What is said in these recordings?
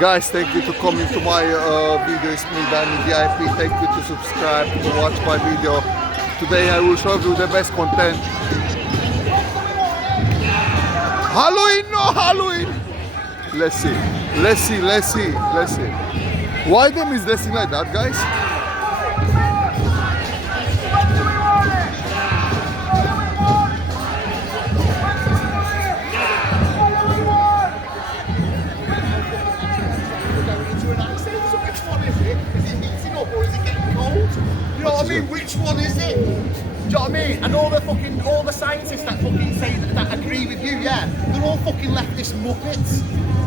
Guys, thank you to coming to my video. It's me, Danny VIP. Thank you to subscribe, to watch my video. Today I will show you the best content. Halloween, no Halloween! Let's see. Why them is dressing like that, guys? You know what I mean? Which one is it? Do you know what I mean? And all the scientists that fucking say that agree with you, yeah, they're all fucking leftist muppets.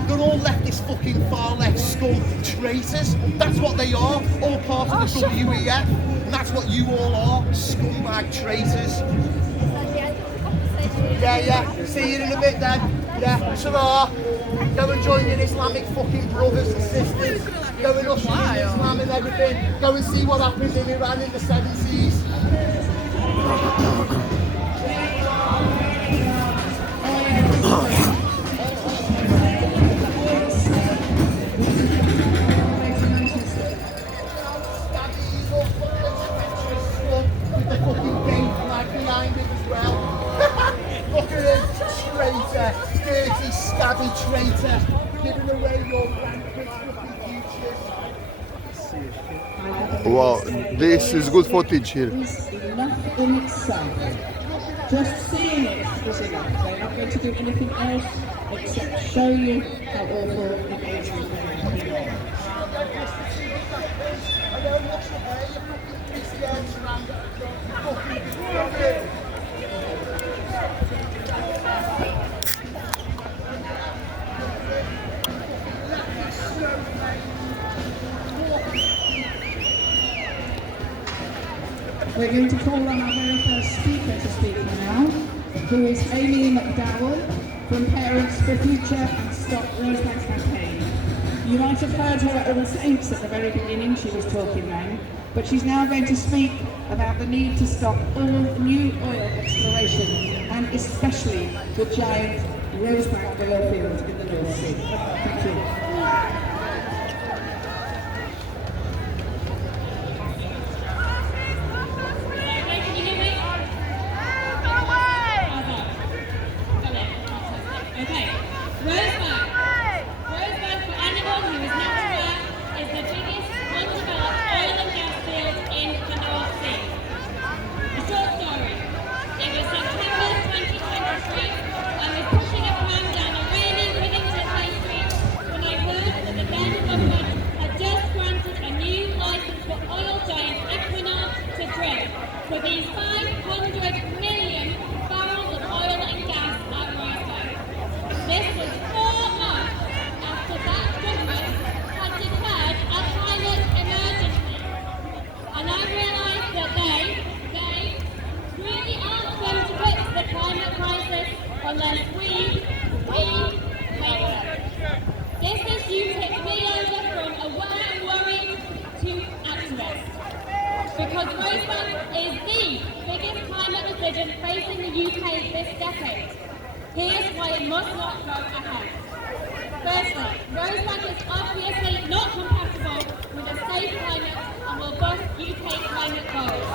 They're all leftist fucking far left scum traitors. That's what they are. All part of the WEF. And that's what you all are. Scumbag traitors. Yeah. See you in a bit then. Yeah. Salah. Go and join your Islamic fucking brothers and sisters. Go and usher in Islam and everything. Go and see what happens in Iran in the 70s. With the fucking gay flag behind it as well. Look at him, traitor, dirty, scabby traitor, giving away your grandkids' fucking futures. Wow, this is good footage here. Is enough in itself. Just seeing it is enough. They're not going to do anything else except show you how awful it is. We're going to call on our very first speaker to speak now, who is Amy McDowell from Parents for Future and Stop Rosebank's campaign. You might have heard her at All Saints at the very beginning, she was talking then, but she's now going to speak about the need to stop all new oil exploration and especially the giant Rosebank oil field in the North Sea. Thank you. For these 500 million barrels of oil and gas at Rosebank. This was 4 months after that government had declared a climate emergency. And I realised that they really aren't going to fix the climate crisis unless we make it. This issue tipped me over from aware and worried to activist. Because Rosebank is the biggest climate decision facing the UK this decade. Here's why it must not go ahead. Firstly, Rosebank is obviously not compatible with a safe climate and will bust UK climate goals.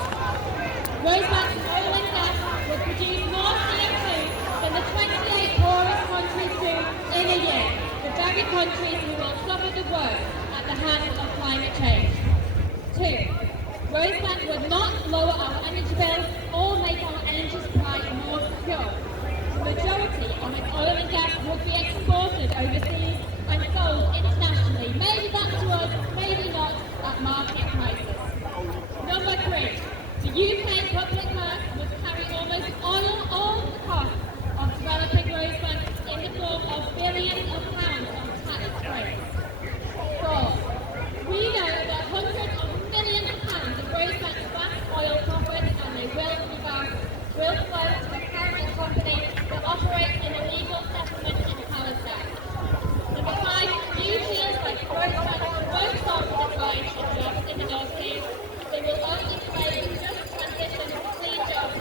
Rosebank's oil and gas will produce more CO2 than the 28 poorest countries do in a year, the very countries who will suffer the worst at the hands of climate change. 2. Rosebank would not lower our energy bills or make our energy supply more secure. The majority of its oil and gas would be exported overseas and sold internationally, maybe back to us, maybe not, at market prices. Number 3, the UK public purse would carry almost all the costs of developing Rosebank in the form of billions of pounds of tax breaks. 4, we know that hundreds of millions of pounds of Rosebank's vast oil profits, and they will flow to the parent company that operates an illegal settlement in Palestine. Number 5, new fields like Rosebank won't solve the decline in jobs in the North Sea. They will only delay the just transition to clean jobs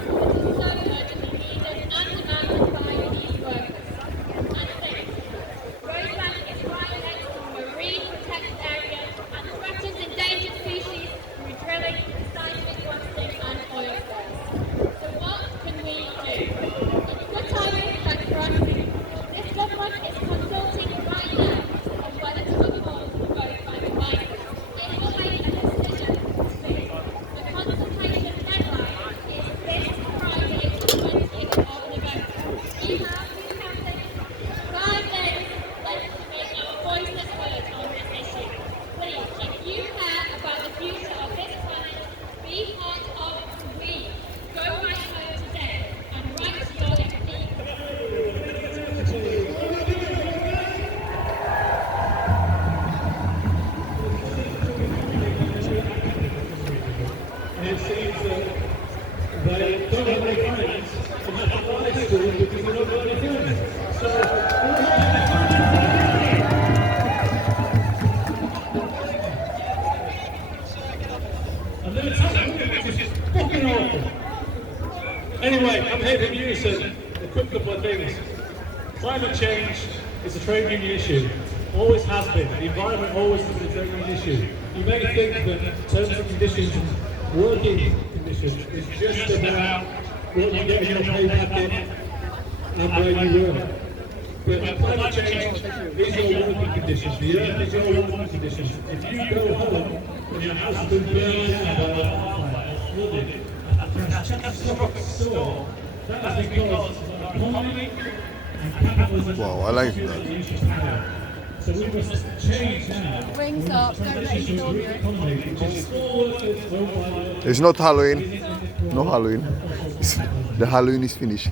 behave in unison, a quick couple of things. Climate change is a trade union issue. Always has been. The environment always has been a trade union issue. You may think that terms and conditions, working conditions, is just about what you get in your pay packet and where you work. But climate change is your working conditions. The earth is your working conditions. If you go home and your house has been burned down by a fire or flooded, store, that is because of economy and capitalism. Wow, I like that. So we must change now. Rings up, don't let him ignore you. It's not Halloween. No Halloween. The Halloween is finished.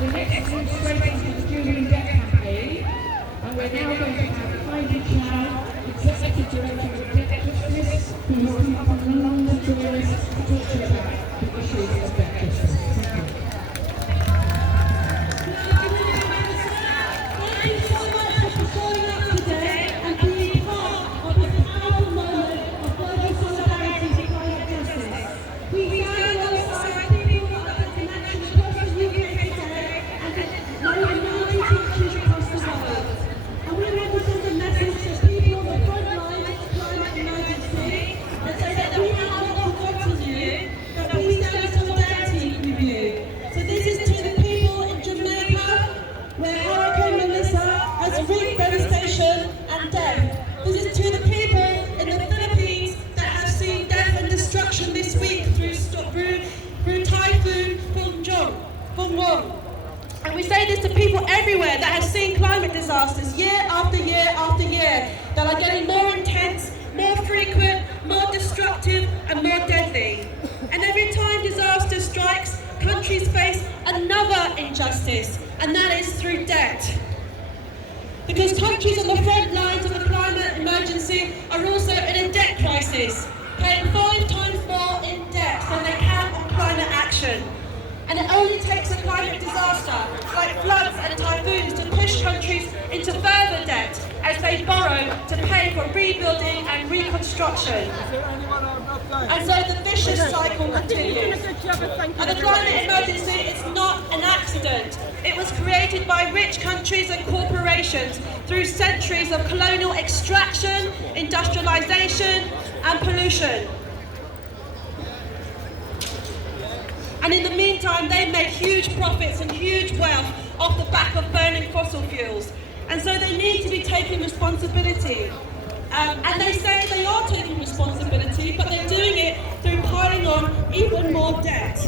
The next demonstration is the Jubilee Debt Campaign, and we're now going to have Heidi Chow, Executive Director of Debt Justice, who will come up from London to join us to talk to you about the issues of debt justice. Thank you so much for showing up today and being part of this powerful moment of global solidarity for climate justice. We stand alongside people that are taking action across the UK today and more than 90 countries across the world. And we want to send a message to people on the front line of the climate emergency and say that we have not forgotten you, that we stand in solidarity with you. So this is to the people in Jamaica, where Hurricane Melissa has wreaked devastation and death. This is to the people in the Philippines that have seen death and destruction this week through Typhoon Bongwon. And we say this to people everywhere that have seen climate disasters year after year after year that are getting more intense, more frequent, more destructive and more deadly. And every time disaster strikes, countries face another injustice, and that is through debt. Because countries on the front lines of the climate emergency are also in a debt crisis, paying 5 times more in debt than they can on climate action. And it only takes a climate disaster, like floods and typhoons, to push countries into further debt as they borrow to pay for rebuilding and reconstruction. And so the vicious cycle continues. And the climate emergency is not an accident. It was created by rich countries and corporations through centuries of colonial extraction, industrialization, and pollution. And in the meantime, they made huge profits and huge wealth off the back of burning fossil fuels. And so they need to be taking responsibility. And they say they are taking responsibility, but they're doing it through piling on even more debt.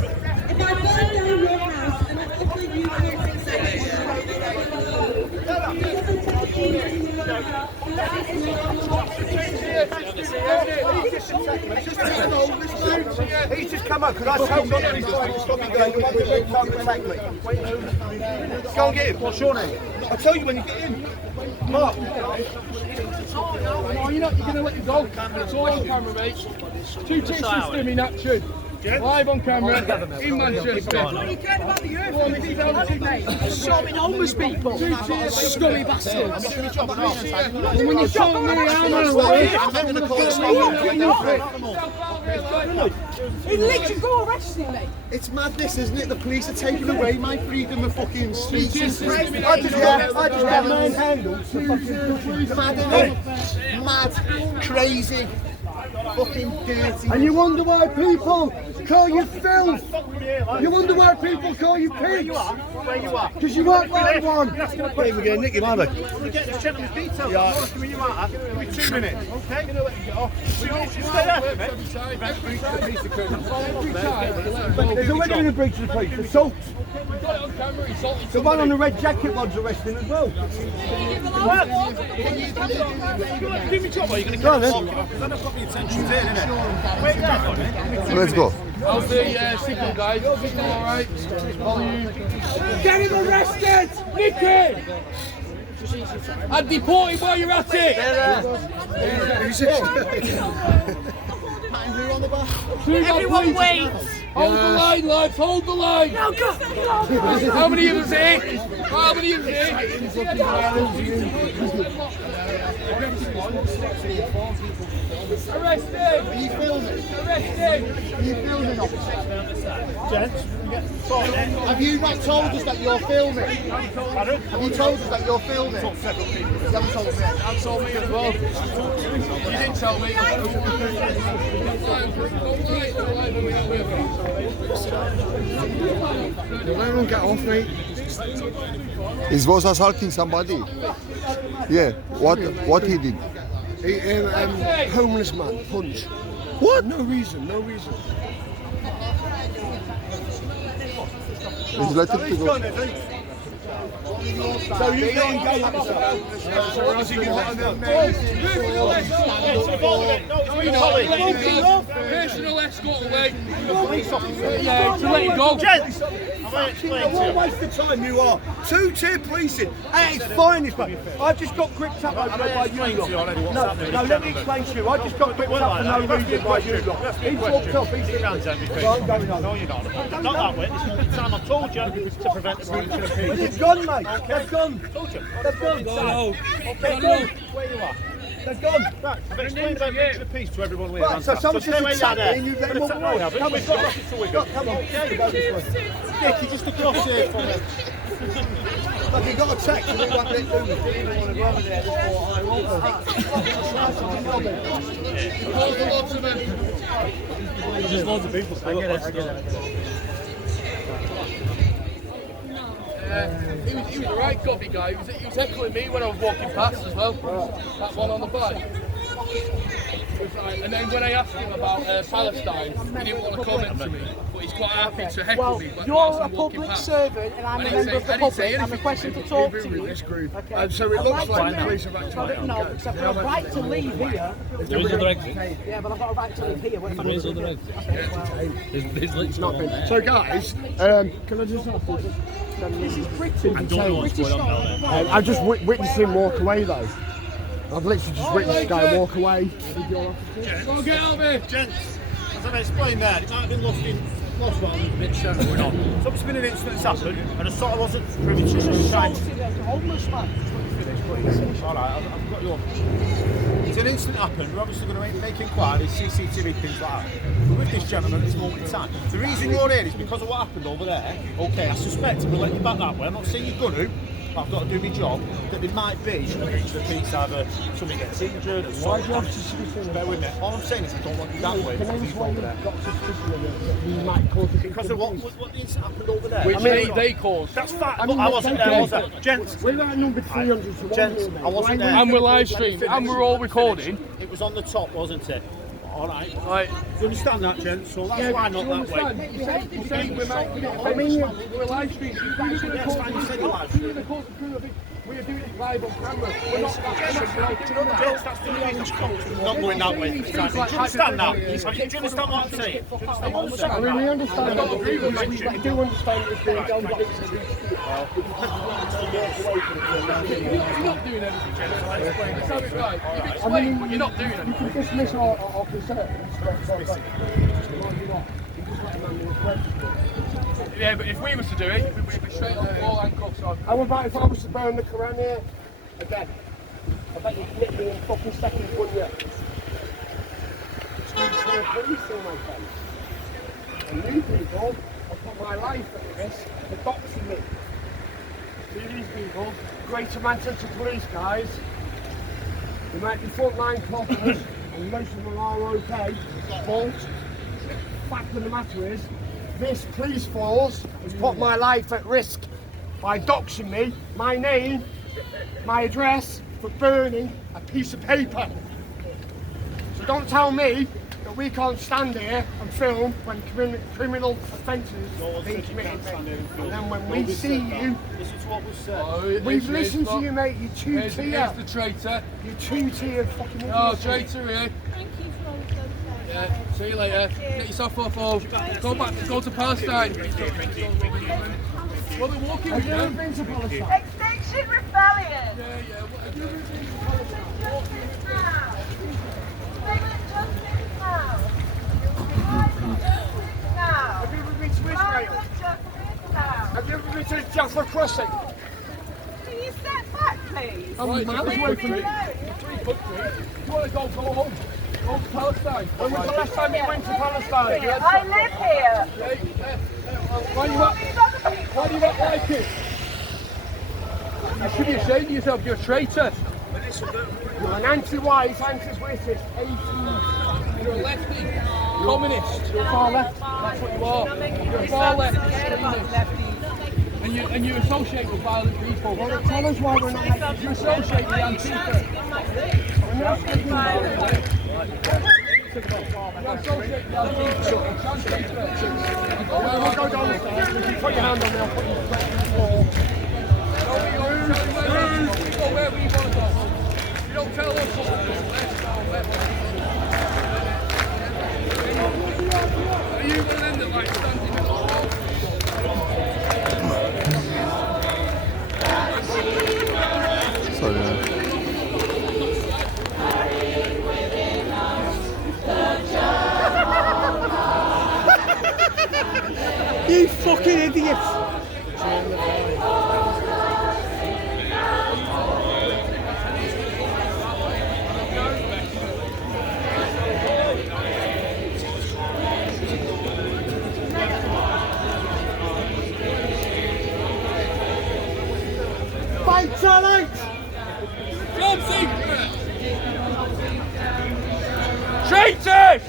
If I burn down your house and I offer you compensation, He's just come up because I told him to stop me going. You want to come and attack me? Go and get him. What's your name? I'll tell you when you get in. Mark. No, you're not. You're going to let you go. It's all on camera, mate. 2 teachers stimming action. Live on camera in Manchester. You cared about the earth. Showing homeless people. Scummy bastards. And when you shot me, I'm going to call He literally go arresting me. It's madness, isn't it? The police are taking away my freedom of fucking speech. I just got manhandled. Mad, innit? Mad, crazy, fucking dirty. And you wonder why people call you filth. You wonder why people call you pigs. Where you are? Because you aren't like one. We're going to nick him, aren't we? We get this gentleman's details. Yeah. Where you are? Give me 2 minutes. Okay, I'm going to let you get off. So you stay there for a minute. There's already been a breach of the peace. Assault. The one on the red jacket one's arresting as well. Give me a job, are you going to Go on then. Because I don't got the attention there, innit? Wait down. Let's go. How's the signal, guys? All right. Get him arrested! Nicky! And deport him while you're at it. Everyone waits. Hold the line, lads. Hold the line. No, go. How many of us here? How many of us here? Arrest him! Are you filming? Arrest him! Are you filming, officer? Gents, have you not told us that you're filming? Have you told us that you're filming? You haven't told me. You told me as well. You didn't tell me. Let everyone get off, mate. He was assaulting somebody. Yeah. What he did? Homeless man, punch. What? No reason, no reason. He's let him to go. So you don't go Personal escort away. Yeah, to let him go. What a waste of time you are. Two-tier policing. Hey, it's fine this way. I've just got gripped up over by you lot. No, let me explain to you. I just got gripped up for no reason by you lot. He's walked off. He's well, I'm going on. No, you're not. Not that way. This is the time I've told you to prevent the breach of peace. They've gone, mate. They've gone. Told you. They've gone. They've gone. Where you are. They've gone. Right, I've explained about breach of peace to everyone here. Right, so someone's just attacked me and you let them walk away. Come on, come on. Dick, you just across here from it. Look, you got a text and it won't let do it. There's loads of people. I get it. He was a right gobby guy. He was heckling me when I was walking past as well. That one on the bike. And then when I asked him about Palestine, he didn't want to comment to me. But he's quite happy to heckle Well, me. you're a public servant and I'm a member of the public. I'm requesting to talk to you. Okay. Okay. And so it looks like the police have acted. No, because I've got a right to leave here. There is other exit. Yeah, but I've got a right to leave here. There is other exit. There's literally not. So guys, can I just ask you? This is Britain. I don't know what's going on down there. I just witnessed him walk away though. I've literally just witnessed a guy walk away. Go get out of here! Gents, as I've explained there, it might have been lost while there's a bit shit going on. So it's been an incident that's happened, and I sort of wasn't privy to the shine. Homeless man. Alright, I've got you on. It's an incident happened, we're obviously going to make inquiries, CCTV, things like that. But with this gentleman at this moment in time, the reason you're here is because of what happened over there. Okay, I suspect, we'll let you back that way, I'm not saying you're going to, but I've got to do my job, that there might be a breach of the peace, either somebody gets injured, or Why do you have something. suspicion? Bear with me. All I'm saying is I don't want you that way. Can I just why you've got suspicion that he might cause a Because of what the incident happened over there. Which they caused. That's fact. I mean, I wasn't there, was I? Gents, We're at number 300 to 1 Gents, here, mate. I wasn't there. And we're live streaming. And we're all recording. it was on the top, wasn't it? Alright. Right. You understand that, gents? So that's why not that way. You said we might be we're live streaming. That's fine, you said you're live streaming. We are doing it live on camera. We're not Gents, that's the English culture. Not going that way. Do you understand that? Do you understand what I'm saying? Do you understand what I'm saying? I mean, we understand that, but we do understand it's being done by You're not doing anything, Jen. Let's have it right. You've explained, but you're not doing You anything. can dismiss our concerns. Yeah, but if we were to do it, we'd be straight on all handcuffs on. How about if I was to burn the Quran here? Again. I bet you'd hit me in fucking seconds, wouldn't you? Police in my face. And you people have put my life at risk for doxing me. See these people, Greater Manchester Police guys, they might be frontline coppers, and most of them are okay, but the fact of the matter is, this police force has put my life at risk by doxing me, my name, my address, for burning a piece of paper. So don't tell me that we can't stand here and film when criminal offences are being committed. And then when we see you, This is what was said. we've listened to you, mate, you Here's two-tier. the traitor. You two-tier fucking Oh, idiots. traitor here. Thank you for all of those. Yeah, see you later. Get yourself off home. Go to Palestine. Well, they're walking with you. Extinction Rebellion! Yeah. What have you been to Justice now! Women's justice now! Now! Have you ever been to Israel? Private justice now! Have you ever been to Jaffa Crossing? Can you step back, please? I'm miles away Leave from me it. alone. You want to go home? Go to Palestine. When was the last time you went to Palestine? I live here! Why do you not like it? You should be ashamed of yourself, you're a traitor. You're an anti-wise, anti-British, atheist. You're a lefty, communist, you're far left, that's what you are. You're a far left extremist. And you associate with violent people. Well, tell us why we're not making You associate with Antifa. We're not speaking about it. You associate with Antifa. We'll go down the stairs. If you put your hand on me, I'll put you back on the floor. We go where we want to go. You don't tell us what to do. Left or left. Are you one of them that like standing in the wall? Sorry, man. You fucking idiot! Fatalite! Job secret! Traitors!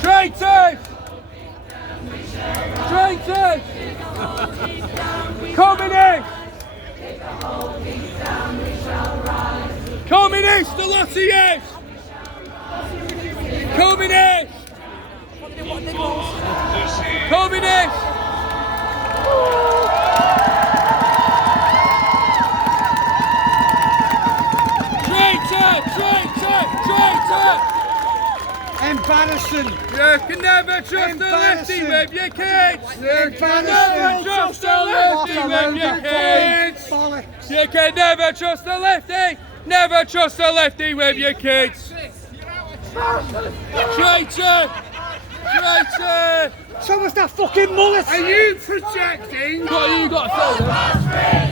Traitors! Traitors! Communists! Communists, the lot of yes! Communists! Communists! Traitor! Embarrassing! You can never trust a lefty with your kids! You can never trust a lefty with your kids! You can never trust a lefty! Never trust a lefty with your kids! Traitor! Traitor! Show us that fucking mullet! Are you projecting? What have you got to say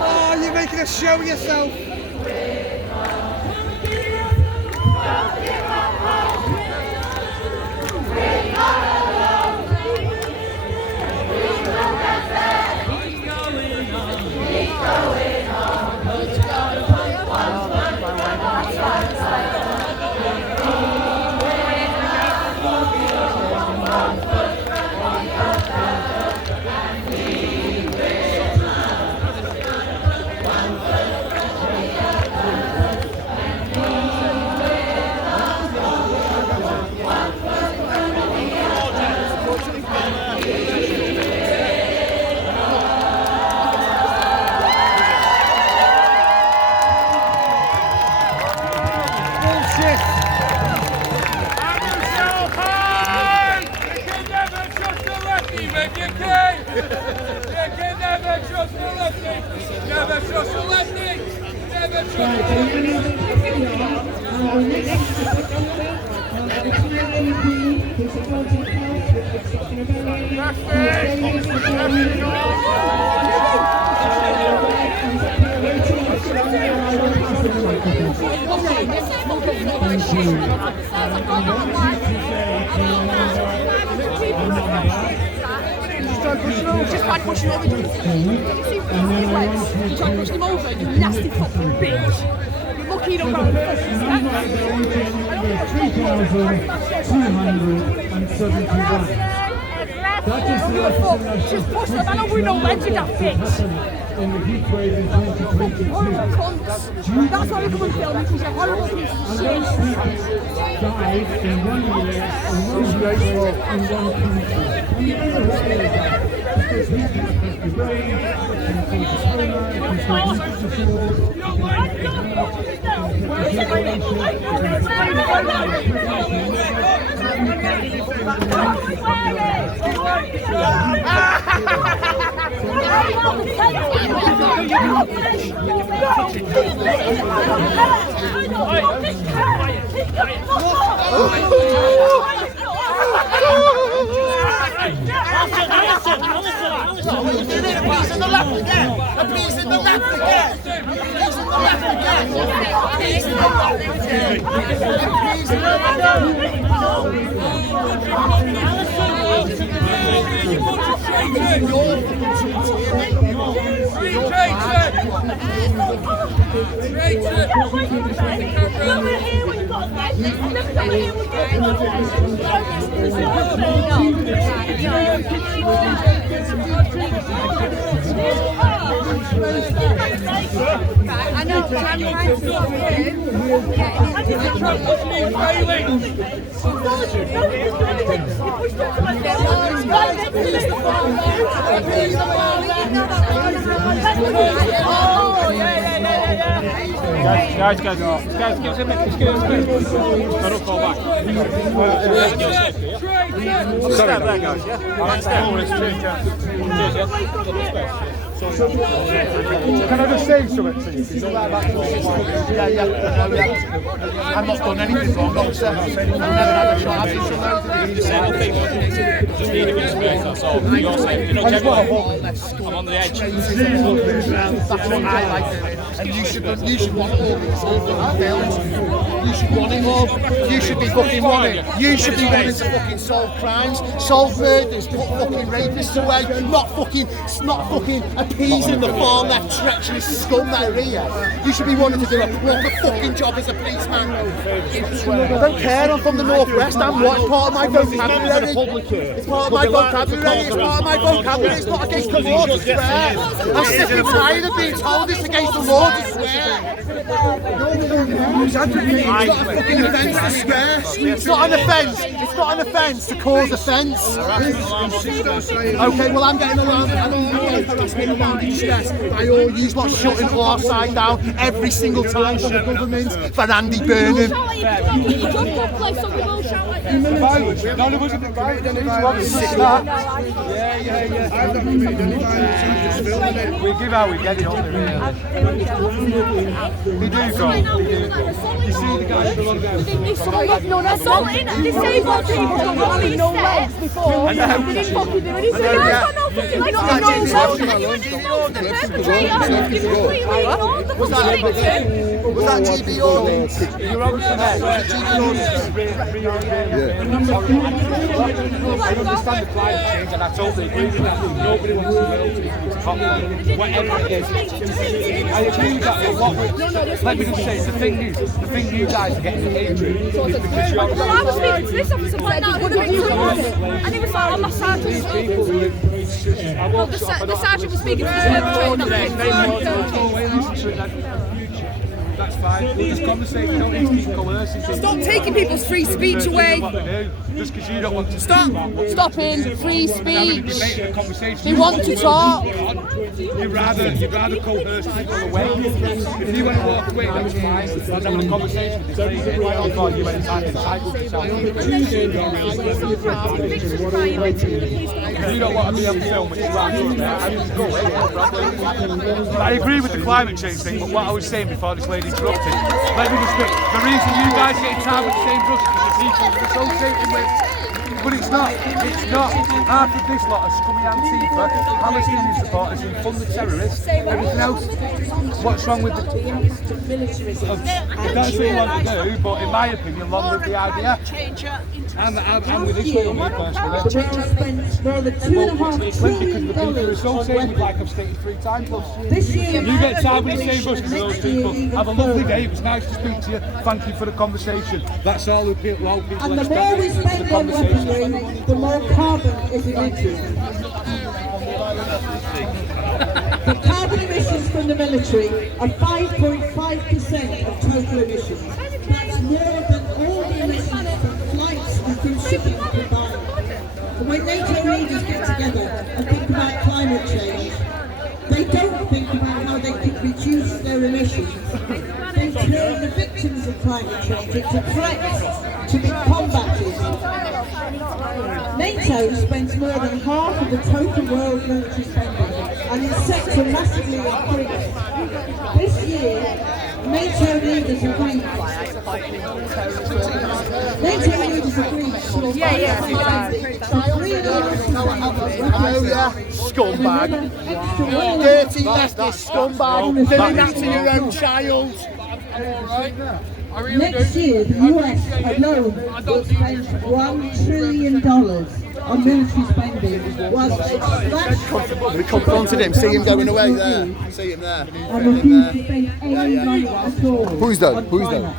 Oh, you're making a show of yourself! You can never Never trust the lefty. Never trust the lefty. Never trust the Right, so lefty. we're going to our next retired MP who's supporting health with obstruction of airway, who is famous for carrying Just tried pushing over. Did you see his legs? You tried pushing him over, you nasty fucking bitch. You're lucky you don't go. 3,271. That is the Just push them. I know we know legs, you that bitch. in the heat wave in 2022. Horrible cunts. That's why we come and film me, because you're horrible pieces of And shit. those people died in 1 year, in 1 race, in 1 country. And you know what they are. Because heat can affect the brain, it can cause asthma, it can cause sleep disorders, it can I know, but I'm trying to stop him. Guys, give us a minute. Don't fall back. Start there, guys, Can I just say something to you? Yeah. I'm not done anything wrong, officer. I've never had a charge. Just need a bit of space, that's all. You're safe. You know, generally, I'm on the edge. That's what I like doing. And you should want all these films. You should want it all. You should be fucking wanting. You should be wanting to fucking solve crimes, solve murders, put fucking rapists away, not fucking appeasing the far left treacherous scum that are here. You should be wanting to do a proper fucking job as a policeman. I don't care, I'm from the northwest, I'm what? It's part of my vocabulary. It's part of my vocabulary, it's part of my vocabulary, it's not against the law to swear. I'm sick and tired of being told it's against the law to swear. It's not a fucking offence to swear. It's not an offence. It's not an offence to cause offence. Okay, well I'm getting around. I don't know harassment around distress by all you lot shutting our side down every single time for the government for Andy Burnham. None of us have committed any violence. We give how we get it on the We do, Tom. You see the guys still on there. Disabled people don't really know legs before. They didn't fucking do anything. I've got no fucking legs. Was that GB ordinance? You're over to there. I understand the climate change and I totally agree with that. Nobody wants to go to whatever it is. I agree with that. Let me just say, the thing you guys are getting hatred is because you're... Well, I was speaking to this officer like that, would have been someone. And he was like, oh, my sergeant. Well, the sergeant was speaking to the perpetrator. That that's fine. We'll just conversate. You don't need to keep coercing people. Stop taking people's free speech away. What they do, just because you don't want to Stop stopping free speech. They want to talk. You'd rather coerce people away. If you want to walk away, that's fine. I was having a conversation with this lady before you went entitled to tell me. If you don't want to be on film, which is why I'm doing that, I agree with the climate change thing, but what I was saying before this lady interrupted, let me just speak. The reason you guys get tied with the same brush is the people you're associating with. But it's not. Half of this lot are scummy Antifa, Palestinian supporters who fund the terrorists, everything else. What's wrong with the... If that's what you want to do, but in my opinion, long with the IDF. I'm with this one, personally. The world spent more than $2.5 trillion Because the associated, like I've stated 3 times. this year. You get tied with the same brush as those people. Have a lovely day. It was nice to speak to you. Thank you for the conversation. That's all the people expect. And the more we spend on weaponry, the more carbon is emitted. The carbon emissions from the military are 5.5% of total emissions. That's more than all the emissions from flights and from shipping combined. And when NATO leaders get together and think about climate change, they don't think about how they can reduce their emissions. They turn the victims of climate change into threats to be combated. NATO spends more than half of the total world military spending and is set to massively increase. This year, NATO leaders agreed. NATO leaders agreed to Scumbag. Dirty leftist scumbag. Doing that to your own child. Next year, the US alone will spend $1 trillion on military spending, whilst they slash... We confronted him, see him going away there. See him there. and refuse to spend any money at all. Who's done? on Who's climate. done?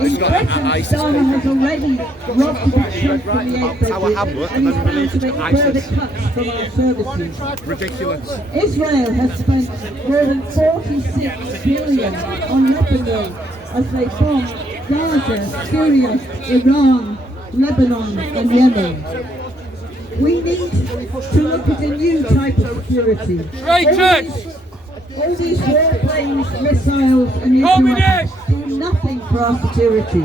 In Britain, Starmer has already robbed the budget from the aid budget and is planning to make further cuts from our services. Ridiculous. Israel has spent more than $46 billion on weaponry as they bomb Gaza, Syria, Iran, Lebanon and Yemen. We need to look at a new type of security. All these warplanes, missiles and nuclear weapons do nothing for our security.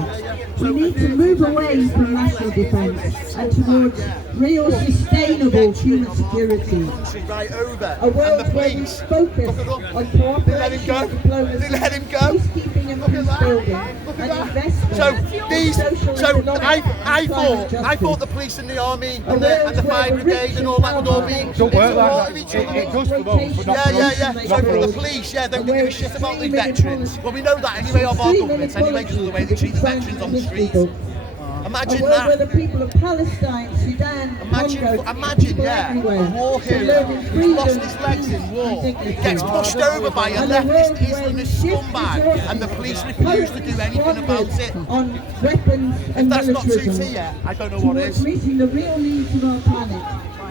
We need to move away from national defence and towards real sustainable human security. Right over. A world where we focus on cooperation, diplomacy, peacekeeping and peace building, and investment. I thought the police and the army and the fire brigade and all that would all be Don't work like that. It does for those, but not for us. Yeah. So for the police, they don't give a shit about the veterans. Well, we know that anyway of our government anyway, because of the way they treat the veterans on the street. Imagine where the that. people of Palestine, Sudan, Congo, Imagine, people a everywhere war can hero live in who's freedom lost his legs in war, and dignity. gets pushed over by a And a leftist world where Islamist shift scumbag, and the police refuse to do anything about it. On weapons and If that's not militarism, 2T yet, I don't know what towards is. meeting the real needs of our planet,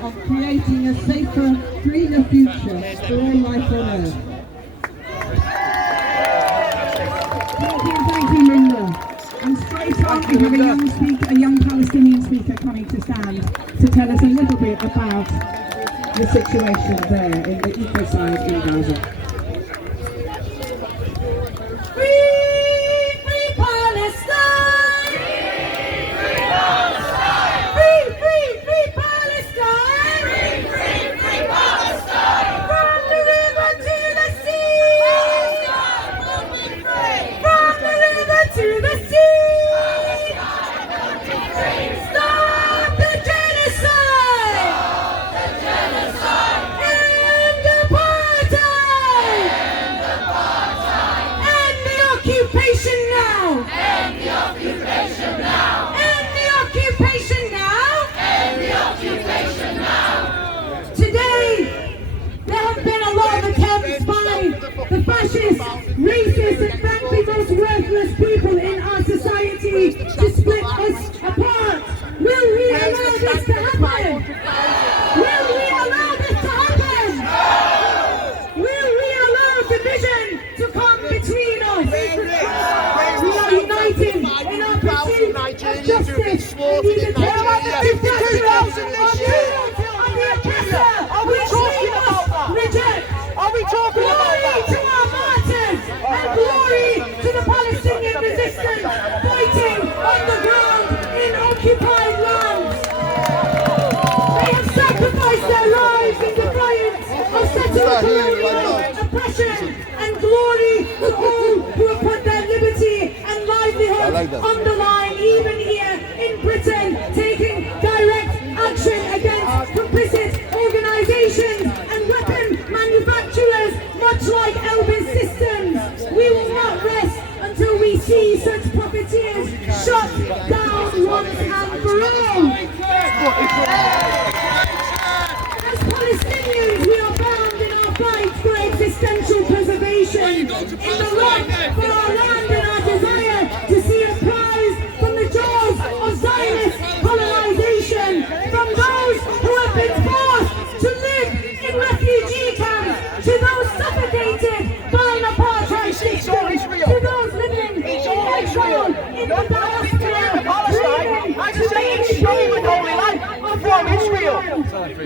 of creating a safer, greener future for all life on Earth. Thank you, Linda. And straight on, we have a young Palestinian speaker coming to stand to tell us a little bit about the situation there in the ecocide in Gaza. Free Palestine! Free Palestine! Free Palestine! Free Palestine! From the river to the sea! From the river to the sea! Stop the genocide! End apartheid! End the occupation now! End the occupation now! End the occupation now! End the occupation now! Today, there have been a lot of attempts by the fascist, racist and frankly most worthless people in our society to split us apart. Will we allow this to happen? Will we allow this to happen? Will we allow division to come between us? fighting in our pursuit of justice. We need to tear out the dictatorship of the oppressor, which we must reject. Are we talking about Glory that? to our martyrs and glory to the Palestinian resistance fighting on the ground in occupied lands. They have sacrificed their lives in defiance of settler colonial oppression, and glory to all who have put their liberty and livelihood on the line, even here in Britain, taking direct action against complicit organisations and weapon manufacturers, much like Elbit Systems. We will not rest until we see such profiteers shut down once and for all. As Palestinians, we are bound in our fight for existential preservation, in the run for our land and our desire to see us rise from the jaws of Zionist colonization, from those who have been forced to live in refugee camps, to those suffocated by an apartheid system, to those living in exile in the diaspora, dreaming to make from Israel.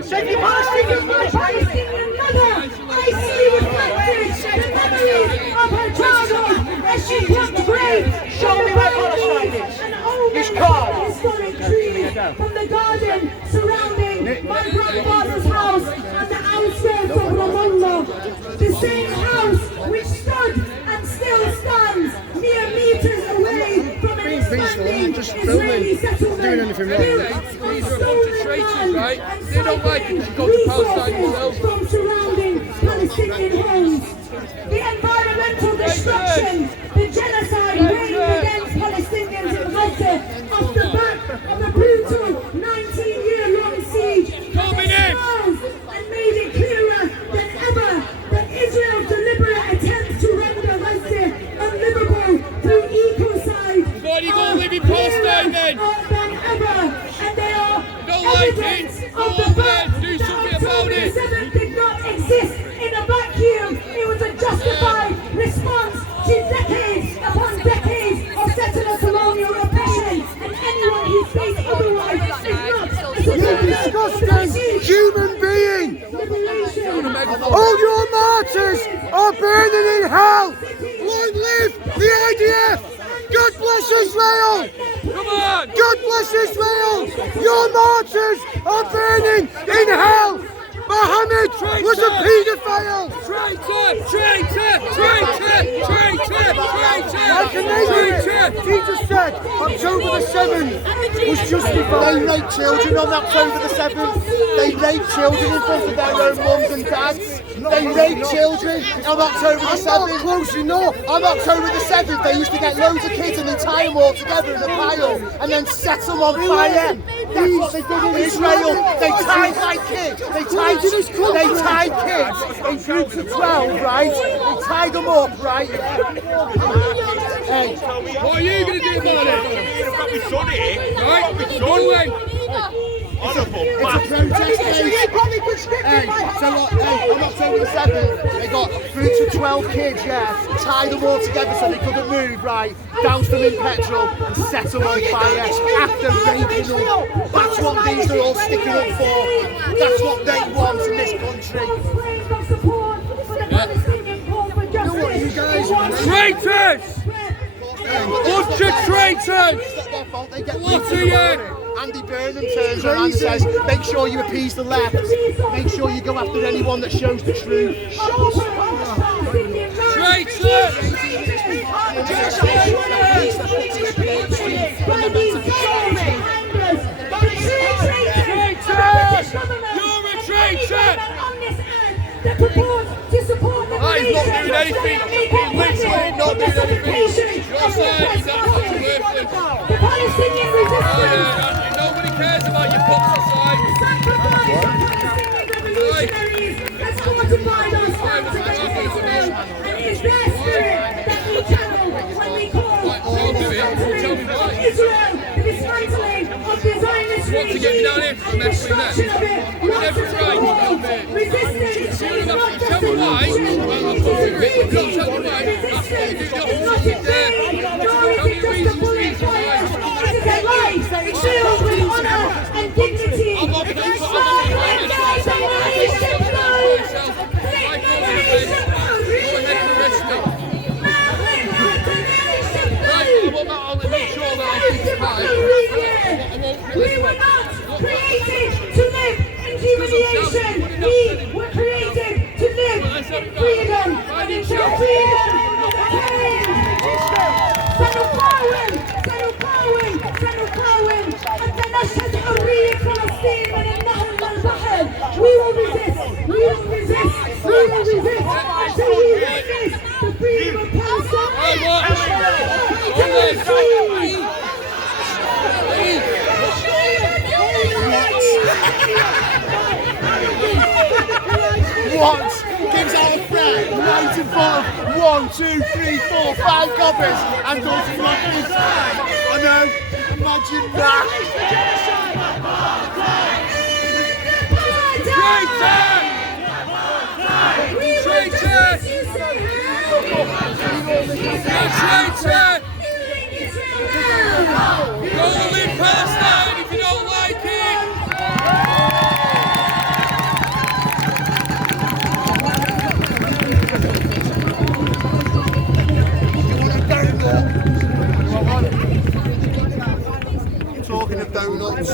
So if you're Palestinian, my Palestinian mother, I see reflected the memories of her childhood as she plucked grapes from the vines and old historic trees from the garden surrounding my grandfather's house and the outskirts of Ramallah. The same house which stood and still stands mere meters away from an expanding Israeli settlement built on stolen land and siphoning resources from surrounding Palestinian homes. The environmental destruction, the genocide waged against Palestinians in Gaza off the back of a brutal 19-year-long siege has exposed and made it clearer than ever that Israel's deliberate attempts to render Gaza unlivable through ecocide Why do you go live in Palestine then? than ever, and they are Don't like evidence it. of Go the over fact there. Do that something about October it. 7th did not exist in a vacuum. It was a justified response to decades upon decades of settler colonial oppression, and anyone who states otherwise is not You disgusting human being! liberation. All your martyrs are burning in hell! Long live the IDF! God bless Israel! Come on! God bless Israel! Your martyrs are burning in hell! Muhammad was a paedophile! Traitor! Traitor! Traitor! Traitor! Like a Traitor! He just said October the 7th was justified. They raped children on October the 7th. They raped children in front of their own mums and dads. They raped children on October the 7th. Close enough. On October the 7th, they used to get loads of kids and they tie them all together in a pile and then set them on fire. That's what they did in Israel. They tied my kids. They tied kids in groups of 12, right? They tied them up, right? Hey, What are you going to do about it? Right? One way. it's a protest case. Hey, so what, on October the 7th, they got groups of 12 kids, yeah, tied them all together so they couldn't move, right, doused them in petrol and set them on fire after raping them. That's what these are all sticking up for. That's what they want in this country. Traitors! Bunch of traitors! What are you? Andy Burnham turns around and says, make sure you appease the left. Make sure you go after anyone that shows the truth. Traitors! You're a traitor! He's not doing anything. He's literally not doing anything. Your side is absolutely worthless. The Palestinian resistance. Nobody cares about your books aside. Revolutionaries has fortified our stance against Israel, and it is their spirit that we channel when we call for the dismantling of Israel, the dismantling of the Zionist regime, and destruction of it once and for all. Resistance is not just an option, it is a duty. Resistance is not in vain, nor is it just a Once gives out a threat right in front of 1, 2, 3, 4, 5 coppers and does nothing. I know, imagine that. Traitor! Go leave Palestine if you don't like it! Talking of donuts.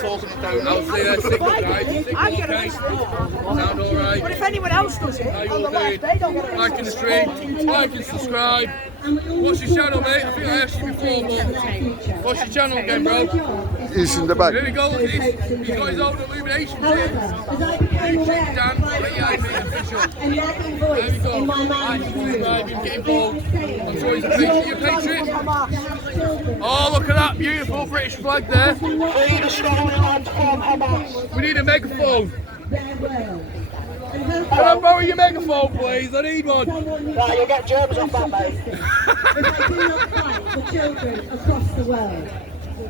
Talking of donuts. I'll say that's sick, right? Okay. Sound alright? But if anyone else does it, How you on the all left, doing? they don't get a Like and stream, like and subscribe. What's your channel, mate? I think I asked you before, but what's your channel again, bro? He's in the back. There we go, look at this. He's got his own illumination kit. YouTube Dan, AIB official. There we go. Like, subscribe, get involved. I'm sure he's a patriot. Oh, look at that beautiful British flag there. We need a megaphone. Can I borrow your megaphone, please? I need one. Right, you'll get germs off that, mate. They do not fight for children across the world.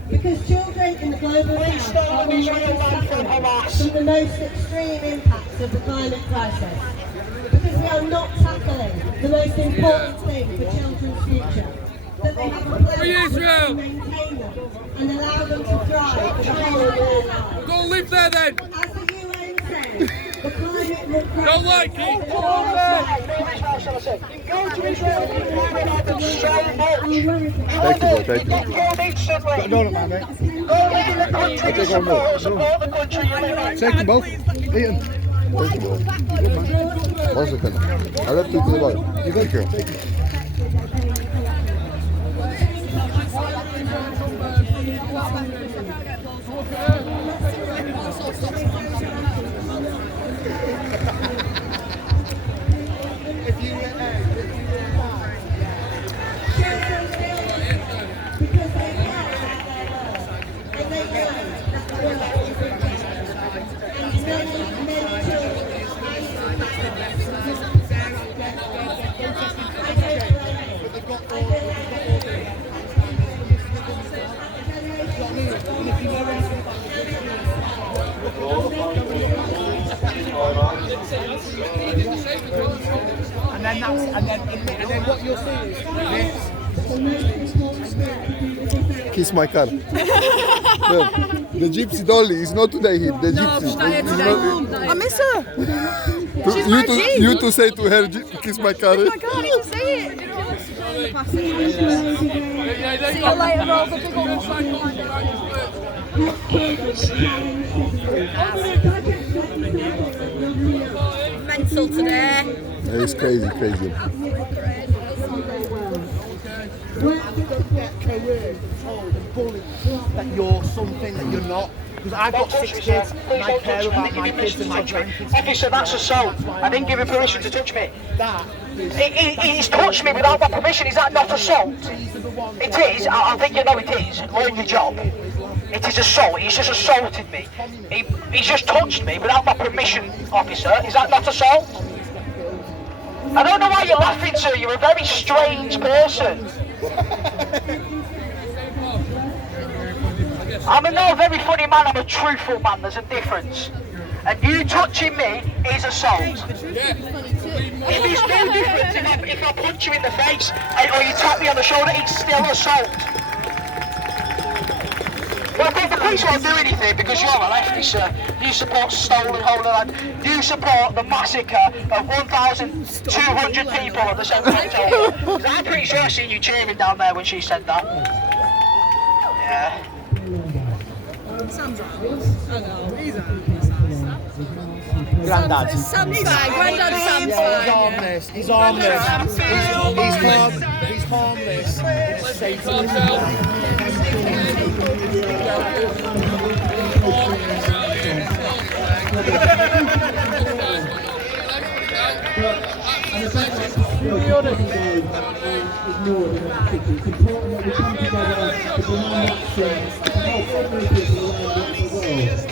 Because children in the global south are already suffering from the most extreme impacts of the climate crisis. Because we are not tackling the most important thing for children's future. That they have a place to maintain them and allow them to thrive for the whole of their lives. Go live there then. As the UN says, the climate will Don't like it. Go to Israel and find out so much. Thank you. No, man, mate. Go live in the country you support the country you live in. Take them both. Eat them. Thank you, both. Good man. 1 second. I left you to the bar. You thank you. And then what you'll see is this. Kiss my car. Look, the gypsy dolly is not today here. The gypsy. I miss her. You to say to her, kiss my car. I can't even say it. See you later, Rosa. Big old mental today. It's crazy. Get coerced, told and bullied that you're something that you're not. Because I've got 6 kids and I care about my kids and my grandkids. Officer, that's assault. I didn't give him permission to touch me. That is... He's touched me without my permission. Is that not assault? It is. I think you know it is. Learn your job. It is assault. He's just assaulted me. He's just touched me without my permission, officer. Is that not assault? I don't know why you're laughing, sir. You're a very strange person. I'm not a very funny man. I'm a truthful man. There's a difference. And you touching me is assault. If there's no difference if I punch you in the face or you tap me on the shoulder, it's still assault. Well, the police won't do anything because you're a leftist, sir. You support stolen Holy Land. You support the massacre of 1,200 people on the 7th of October. I'm pretty sure I seen you cheering down there when she said that. Yeah. Sam's right. I know, he's right. Grandad. Sam's fine. Grandad Sam's Yeah, fine. he's harmless. He's harmless.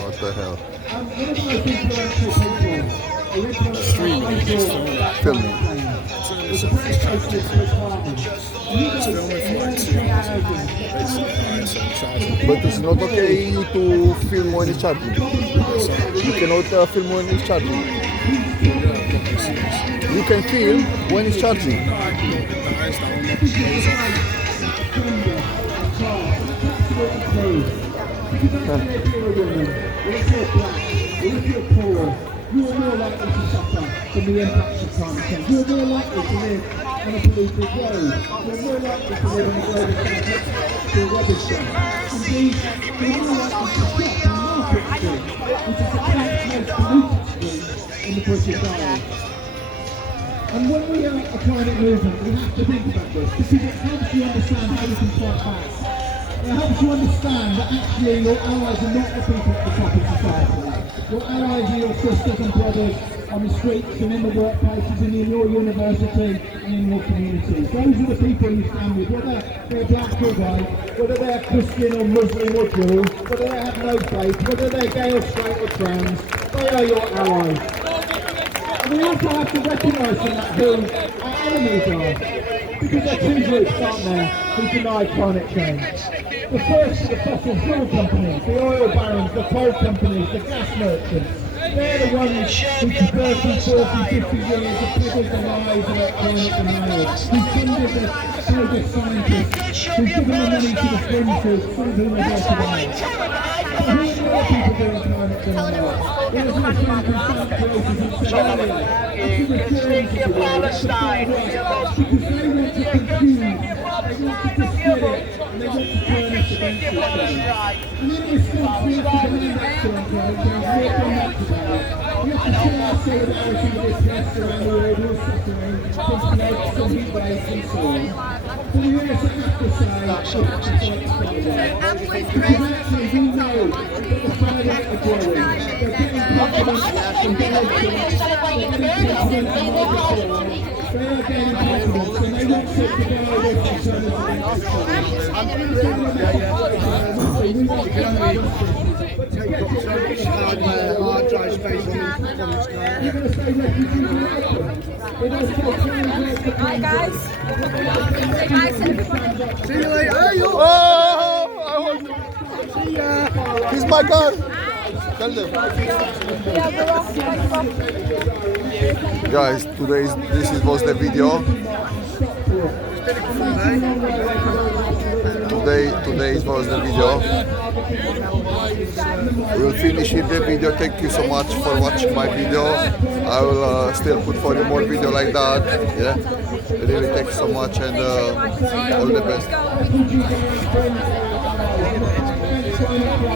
What the hell? Filming. But it's not okay you to film when it's charging. You cannot film when it's charging. You can film when it's charging. You're more likely to suffer from the impacts of climate change. You're more likely to live on a polluted road. You're more likely to live on a road that's to a rubbish dump. Indeed, you're more likely to stop in Market Street, which is the count's most polluted street in the British Isles. And when we are a climate movement, we have to think about this because it helps you understand how we can fight back. It helps you understand that actually your allies are not the people at the top of society. Your allies are your sisters and brothers on the streets and in the workplaces and in your university and in your communities. Those are the people you stand with, whether they're black or white, whether they're Christian or Muslim or Jew, whether they have no faith, whether they're gay or straight or trans, they are your allies. And we also have to recognise from that who our enemies are, because there are two groups, aren't there, who deny climate change. The first are the fossil fuel companies, the oil barons, the coal companies, the gas merchants. They're the ones who for 30, 40, 50 years have peddled the lies about climate deniers, who funded the bogus scientists, who've given the money to the fringes, some of whom are there today. But who are the people doing climate denial? There was my friend from South Places who said earlier, because they want to confuse, they want to discredit, and they want to turn us against each other. And in response, we have to demand action on climate change. We have done that today. We have to show our solidarity with this pest around the world who are suffering from floods and heat waves and so on. But we also have to say that we have to fight solidarity. Because actually we know that the fires are growing. They're getting confidence from governments, they're getting confidence from the market. They are gaining confidence and they want to go away from hard drive space on this car. Bye guys. Say bye to everybody. See you later. Oh, See ya. he's my car. Tell them. Guys, this was the video. Today was the video. We'll finish here the video. Thank you so much for watching my video. I will still put for you more video like that. Yeah, really thank you so much and all the best.